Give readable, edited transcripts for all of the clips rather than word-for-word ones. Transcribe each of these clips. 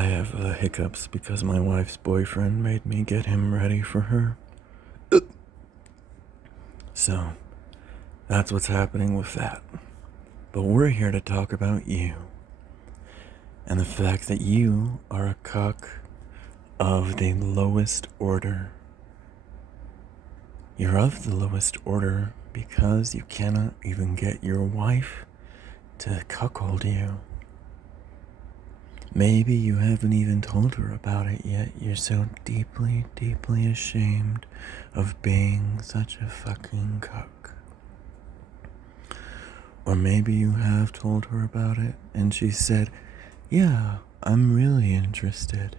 I have hiccups because my wife's boyfriend made me get him ready for her. So, that's what's happening with that. But we're here to talk about you. And the fact that you are a cuck of the lowest order. You're of the lowest order because you cannot even get your wife to cuckold you. Maybe you haven't even told her about it yet. You're so deeply, deeply ashamed of being such a fucking cuck. Or maybe you have told her about it and she said, yeah, I'm really interested.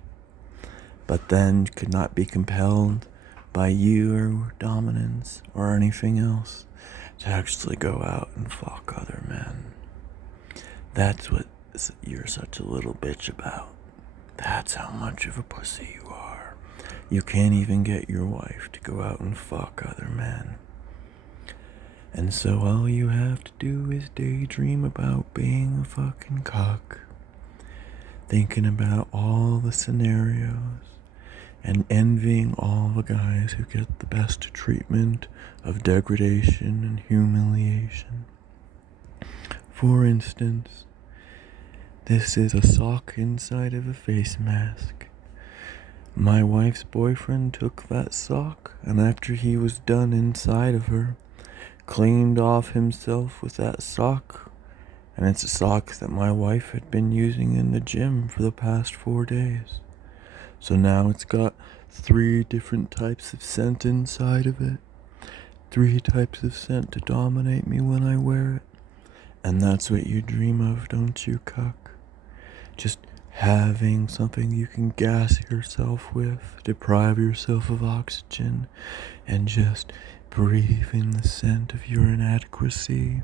But then could not be compelled by your dominance or anything else to actually go out and fuck other men. That's what you're such a little bitch about. That's how much of a pussy you are. You can't even get your wife to go out and fuck other men. And so all you have to do is daydream about being a fucking cuck. Thinking about all the scenarios and envying all the guys who get the best treatment of degradation and humiliation. For instance, this is a sock inside of a face mask. My wife's boyfriend took that sock, and after he was done inside of her, cleaned off himself with that sock. And it's a sock that my wife had been using in the gym for the past 4 days. So now it's got 3 different types of scent inside of it. 3 types of scent to dominate me when I wear it. And that's what you dream of, don't you, cuck? Just having something you can gas yourself with, deprive yourself of oxygen, and just breathe in the scent of your inadequacy.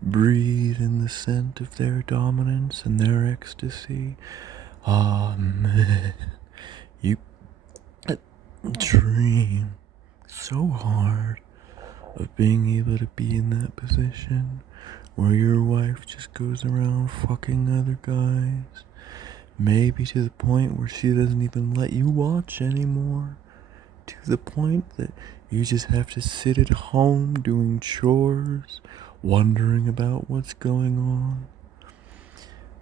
Breathe in the scent of their dominance and their ecstasy. Ah, man. You dream so hard of being able to be in that position where your wife just goes around fucking other guys. Maybe to the point where she doesn't even let you watch anymore. To the point that you just have to sit at home doing chores, wondering about what's going on.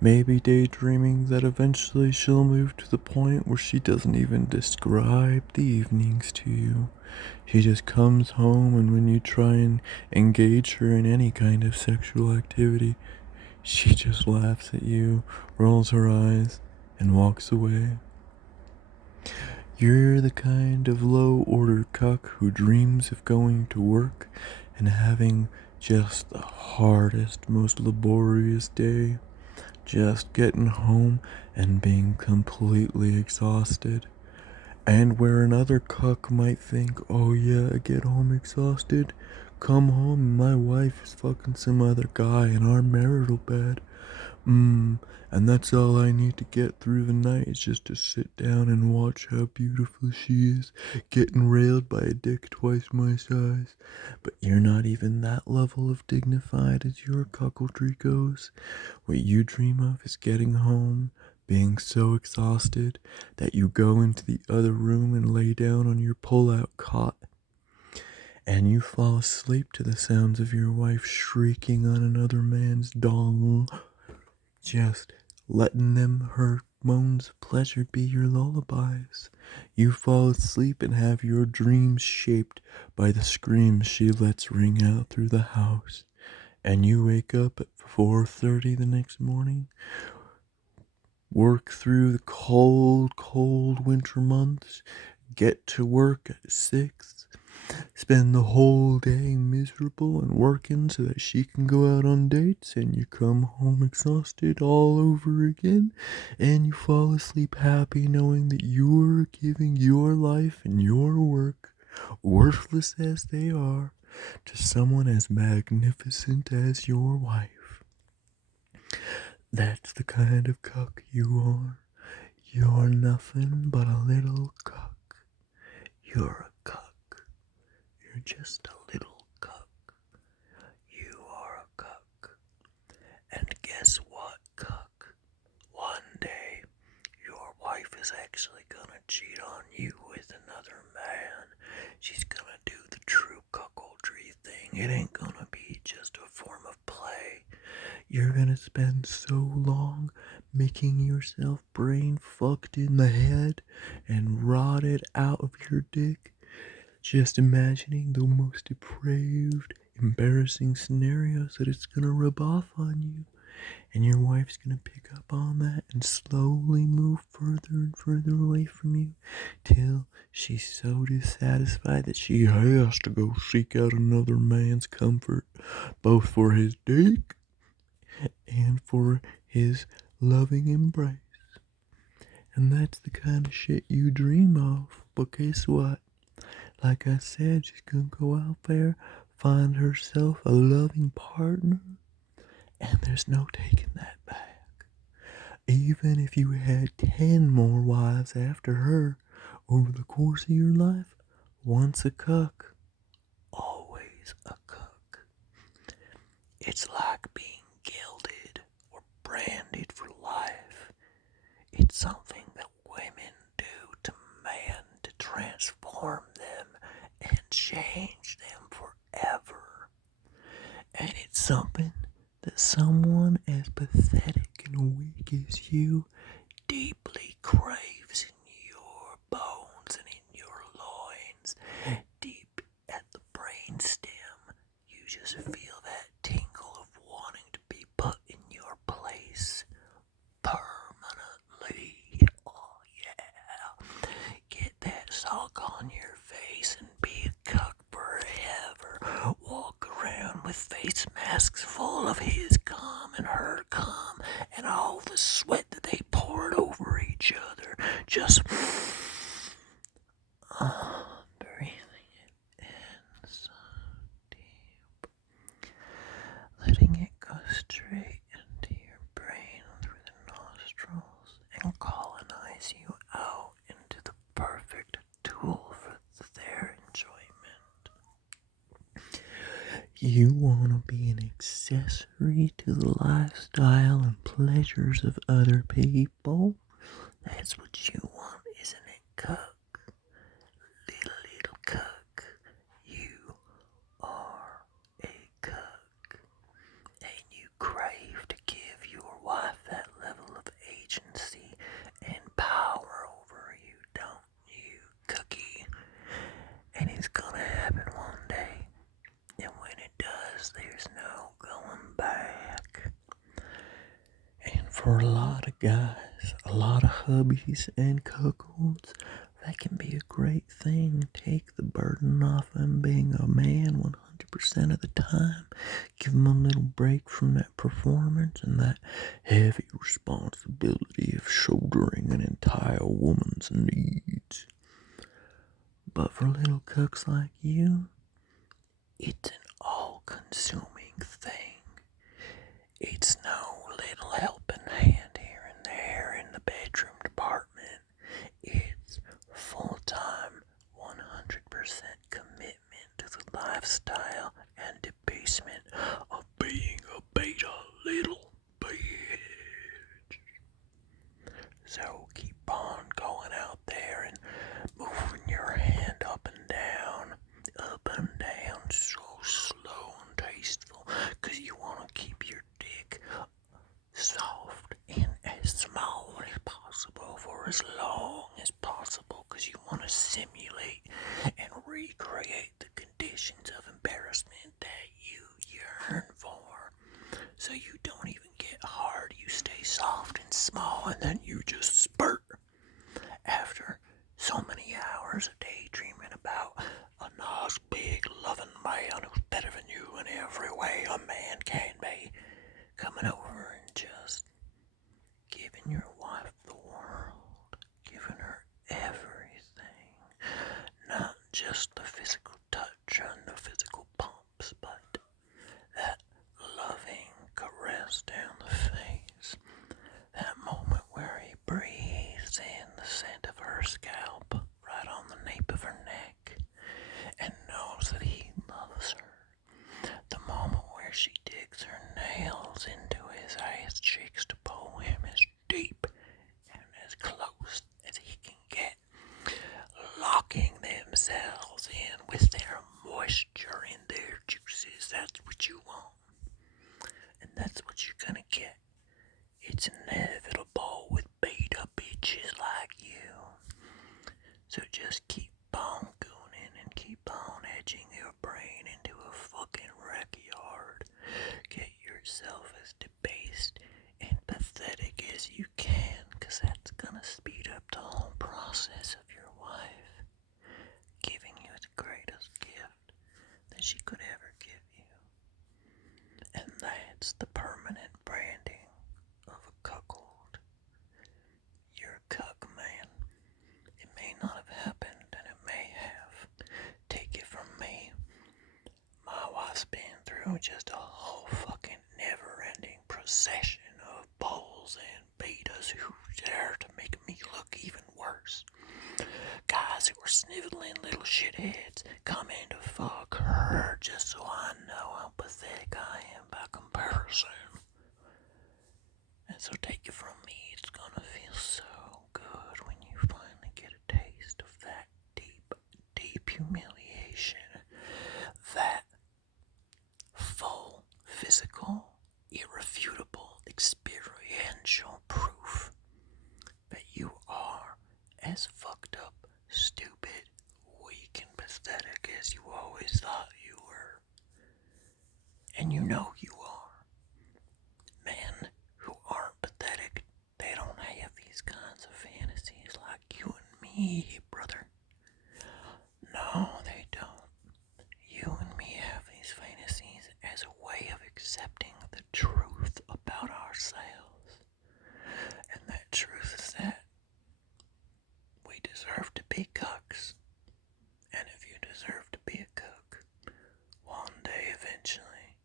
Maybe daydreaming that eventually she'll move to the point where she doesn't even describe the evenings to you. She just comes home, and when you try and engage her in any kind of sexual activity, she just laughs at you, rolls her eyes, and walks away. You're the kind of low-order cuck who dreams of going to work and having just the hardest, most laborious day. Just getting home and being completely exhausted. And where another cuck might think, oh yeah, I get home exhausted, come home and my wife is fucking some other guy in our marital bed. And that's all I need to get through the night is just to sit down and watch how beautiful she is, getting railed by a dick twice my size. But you're not even that level of dignified as your cuckoldry goes. What you dream of is getting home, being so exhausted that you go into the other room and lay down on your pull-out cot. And you fall asleep to the sounds of your wife shrieking on another man's dong. Just letting her moans of pleasure be your lullabies. You fall asleep and have your dreams shaped by the screams she lets ring out through the house. And you wake up at 4:30 the next morning, work through the cold, cold winter months, get to work at 6, spend the whole day miserable and working so that she can go out on dates, and you come home exhausted all over again, and you fall asleep happy knowing that you're giving your life and your work, worthless as they are, to someone as magnificent as your wife. That's the kind of cuck you are. You're nothing but a little cuck. You're a cuck. You're just a little cuck. You are a cuck. And guess what, cuck? One day, your is actually gonna cheat on you with another man. She's gonna do the true cuckoldry thing. It ain't gonna be just a form of play. You're gonna spend so long making yourself brain fucked in the head and rotted out of your dick, just imagining the most depraved, embarrassing scenarios that it's gonna rub off on you. And your wife's gonna pick up on that and slowly move further and further away from you till she's so dissatisfied that she has to go seek out another man's comfort, both for his dick and for his loving embrace. And that's the kind of shit you dream of. But guess what? Like I said, she's gonna go out there, find herself a loving partner, and there's no taking that back. Even if you had 10 more wives after her over the course of your life, once a cuck, always a cuck. It's like being gilded or branded for life. It's something that women do to men to transform them and change them forever. And it's something that someone as pathetic and weak as you deeply craves in your bones and in your loins. Deep at the brain stem, you just feel that tingle of wanting to be put in your place permanently. Oh yeah. Get that sock on your face and be a cuck forever. Walk around with face masks full of his cum and her cum and all the sweat that they poured over each other. Just breathing it in so deep, letting it go straight into your brain through the nostrils and colonize you out into the perfect tool for their enjoyment. You want to be an accessory to the lifestyle and pleasures of other people? That's what you want, isn't it, cuck? Little cuck. You are a cuck. And you crave to give your wife that level of agency and power over you, don't you, cookie? And it's gonna happen one day. And when it does, there's no going back. And for a lot of guys, a lot of hubbies and cuckolds, that can be a great thing. Take the burden off them being a man 100% of the time. Give them a little break from that performance and that heavy responsibility of shouldering an entire woman's needs. But for little cucks like you, it's an all-consuming thing. It's no little helping hand here and there in the bedroom department. It's full-time, 100% commitment to the lifestyle and debasement of being a beta little bitch. So keep on going out there and moving your hand up and down, so slow and tasteful, 'cause you want to keep your dick soft and as small as possible for as long as possible, 'cause you want to simulate and recreate the conditions of embarrassment that you yearn for. So you don't even get hard, you stay soft and small, and then you just spurt after so many hours of daydreaming about a nice big loving man who's better than you in every way a man can be, coming over and just giving your wife the world, giving her everything, not just the physical touch and the physical pumps, but that loving caress down the face, that moment where he breathes in the scent of her scalp right on the nape of her neck and knows that he loves her, the moment where she digs her nails into his ass cheeks to pull him as deep and as close as It's inevitable with beat up bitches like you. So just keep on gooning and keep on edging your brain into a fucking wreck yard. Get yourself as debased and pathetic as you can, 'cause that's gonna speed up the whole process of your wife giving you the greatest gift that she could ever give you. And that's the permanent branding of a cuckold. You're a cuck, man. It may not have happened, and it may have. Take it from me. My wife's been through just a whole fucking never-ending procession of bulls and betas who dare to make me look even worse. Guys who are sniveling little shitheads coming to fuck her just so I know how pathetic I am by comparison. And so take it from me, it's gonna feel so good when you finally get a taste of that deep, deep humiliation. That full, physical, irrefutable, experiential proof that you are as fucked up, stupid, weak, and pathetic as you always thought you were. And you know you are. Men who aren't pathetic, they don't have these kinds of fantasies like you and me, brother. No, they don't. You and me have these fantasies as a way of accepting the truth about ourselves. And that truth is that we deserve to be cucks. And if you deserve to be a cuck, one day eventually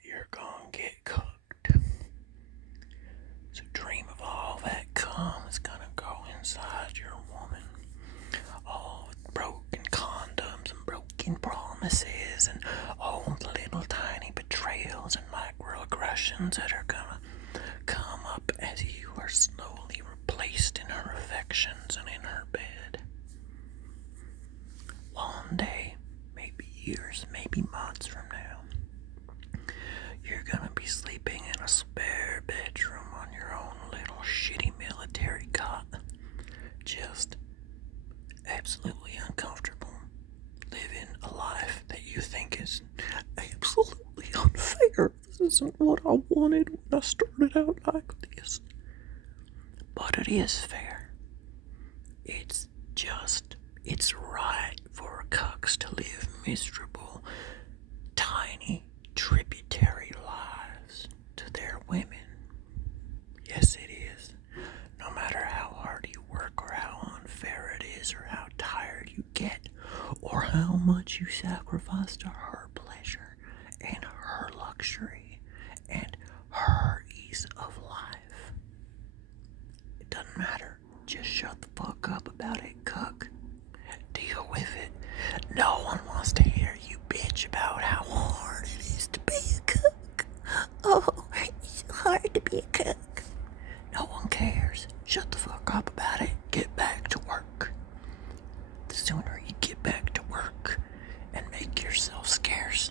you're gonna get cooked. So dream of all that cum is gonna go inside your woman. All the broken condoms and broken promises and all the little tiny betrayals and microaggressions that are gonna come up as you are slowly replaced in her affections and in her bed. One day, maybe years, maybe months from now, you're gonna be sleeping in a spare bedroom on your own little shitty military cot. Just absolutely uncomfortable. Living a life that you think is absolutely unfair. This isn't what I wanted when I started out like this. But it is fair. It's right for cucks to live miserable, tiny, tributary lives to their women. Yes, it is. No matter how hard you work or how unfair it is or how tired you get or how much you sacrifice to her pleasure and her luxury and her ease of life. It doesn't matter. Just shut the fuck up about it, cuck. Deal with it. No one wants to hear you bitch about how hard it is to be a cook. Oh, it's so hard to be a cook. No one cares. Shut the fuck up about it. Get back to work. The sooner you get back to work and make yourself scarce,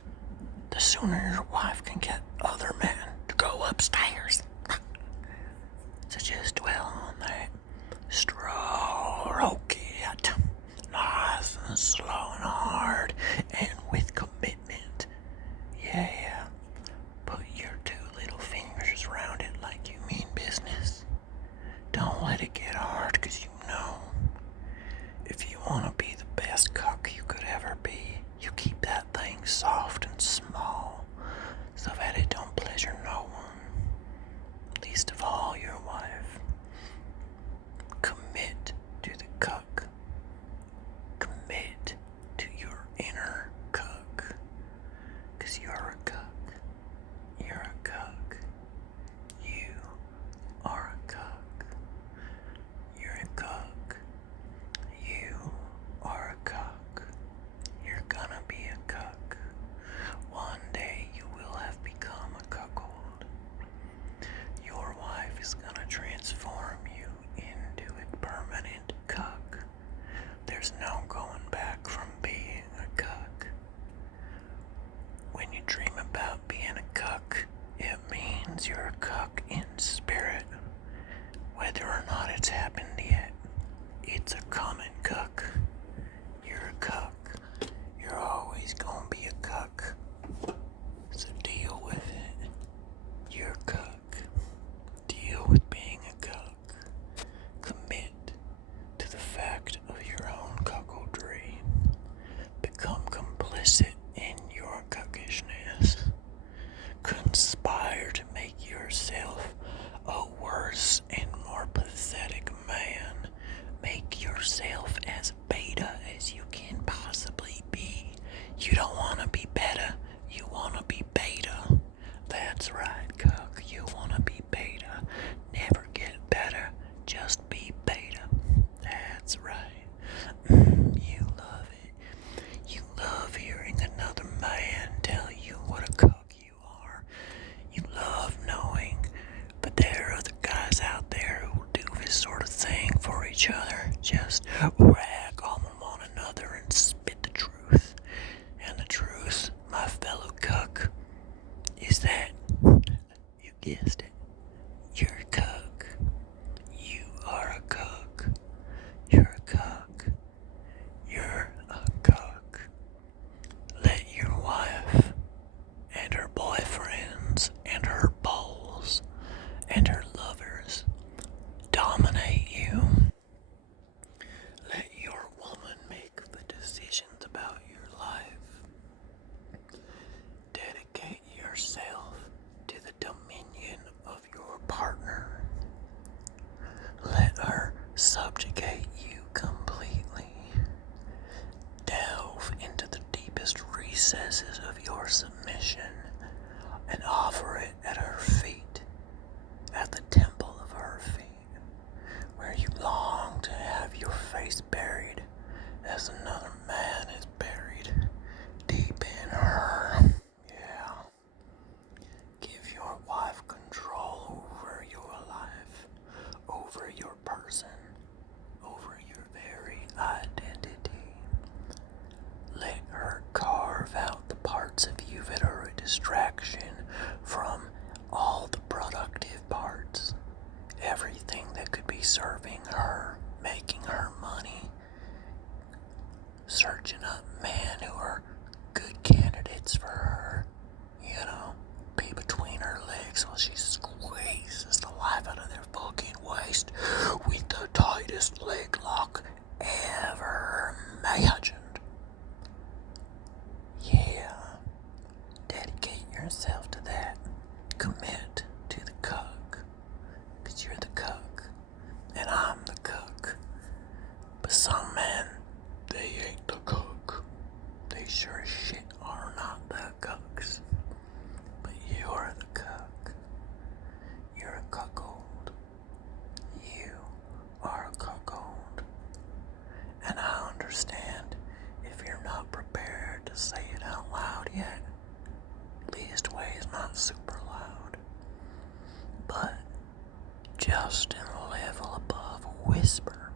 the sooner your wife can get other men to go upstairs. So just dwell on that. Stroke it. Nice and slow and hard and with commitment. Yeah. Put your 2 little fingers around it like you mean business. Don't let it get hard, just rag on one another and spit the truth. And the truth, my fellow cuck, is that, you guessed it, you're a cuck. You are a cuck. You're a cuck. You're a cuck. Let your wife and her boyfriends and her balls and her lovers dominate you. Let your woman make the decisions about your life. Dedicate yourself to the dominion of your partner. Let her subjugate you completely. Delve into the deepest recesses of your submission and offer it at her feet, at the temple of her feet, where you long to have your face buried as another man is buried deep in her. Yeah. Give your wife control over your life, over your person, over your very identity. Let her carve out the parts of you that are a distraction from all the productive parts. Everything that could be serving her, making her money, searching up men who are good candidates for her, be between her legs while she squeezes the life out of their fucking waist with the tightest leg lock ever imagined. Yeah. Dedicate yourself to that. Commit to the cuck. 'Cause you're the cuck. And I'm the cuck. But some men, they ain't the cuck. They sure as shit are not the cucks. But you're the cuck. You're a cuckold. You are a cuckold. And I understand if you're not prepared to say it out loud yet. Leastways not super loud. But just in the level above a whisper.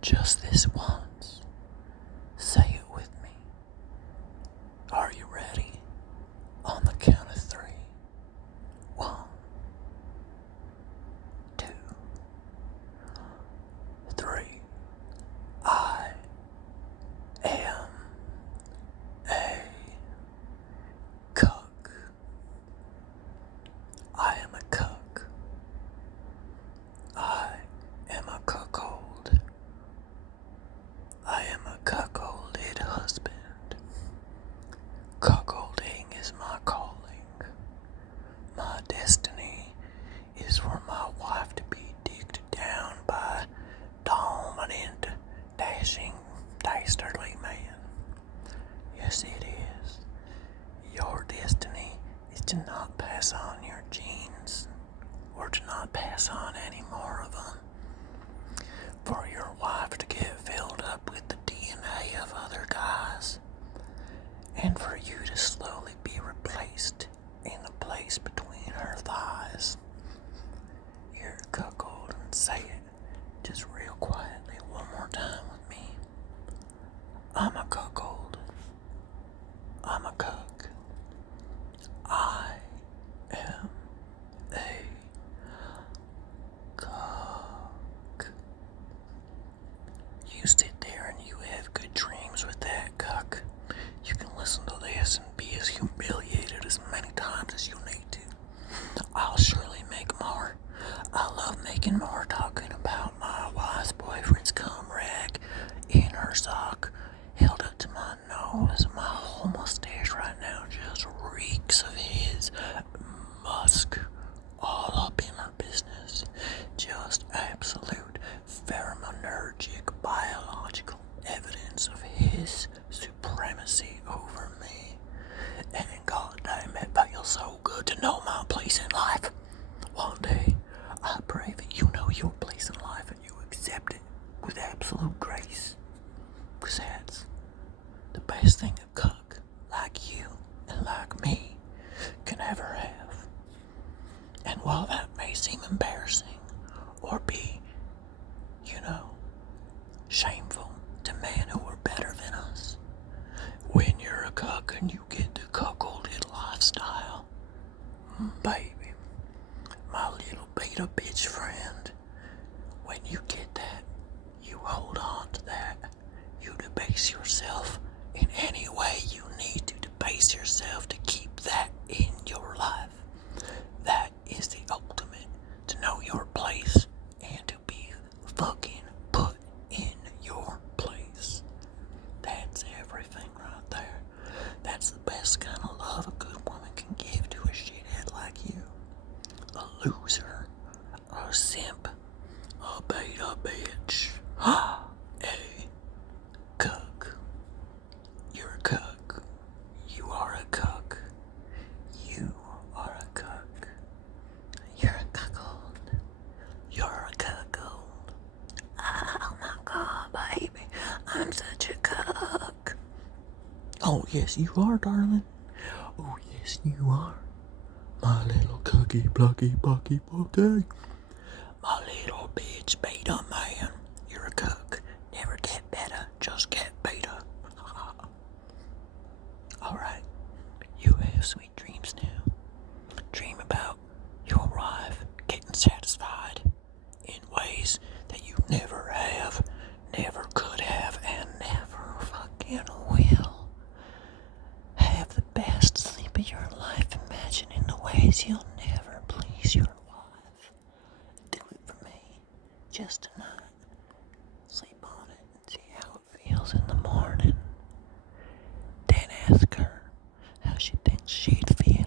Just this once. Say it with me. Are you ready? On the count of 3. 1, 2, 3. I am a cuck. I am a cuck. I am a cuckold. I am a cuckolded husband. Cuckolding is my calling. My destiny is for my wife to be dicked down by dominant, dashing, dastardly man. Yes, it is. Your destiny is to not pass on your genes, or to not pass on any more of them. For your wife to get filled up with the DNA of other guys, and for you to slowly be replaced in the place between her thighs. You're a cuckold, and say it just real quietly one more time with me. I'm a cuckold. I'm a cuck. I am a cuck. You sit there and you have good dreams with that, cuck. You can listen to this and be as humiliated as many times as you need to. I'll surely make more. I love making more, talking about my wife's boyfriend's cum rag in her sock, held up to my nose. My whole mustache right now just reeks of his musk, all up in her business. Just absolute pheromonergic biological evidence of his supremacy over me. And goddamn, it feels so good to know my place in life. One day, I pray that you know your place in life and you accept it with absolute grace. Because that's the best thing a cuck like you and like me can ever have. And while that may seem embarrassing or be, when you get that, you hold on to that. You debase yourself in any way you need to debase yourself to keep that in your life. That is the ultimate, to know your place and to be fucking put in your place. That's everything right there. That's the best kind of love a good woman can give to a shithead like you. A loser, a simp, a beta bitch, a cuck. You're a cuck. You are a cuck. You are a cuck. You're a cuckold. You're a cuckold. Oh my god, baby. I'm such a cuck. Oh, yes, you are, darling. Oh, yes, you are. My little cookie, plucky, bucky, bucky. My little bitch beta man. You're a cuck. Never get better, just get beta. Alright, you have sweet dreams now. Dream about your wife getting satisfied in ways that you never have, never could have, and never fucking will. Have the best sleep of your life, imagining the ways you'll never please your wife. Do it for me, just tonight. Sleep on it and see how it feels in the morning. Then ask her how she thinks she'd feel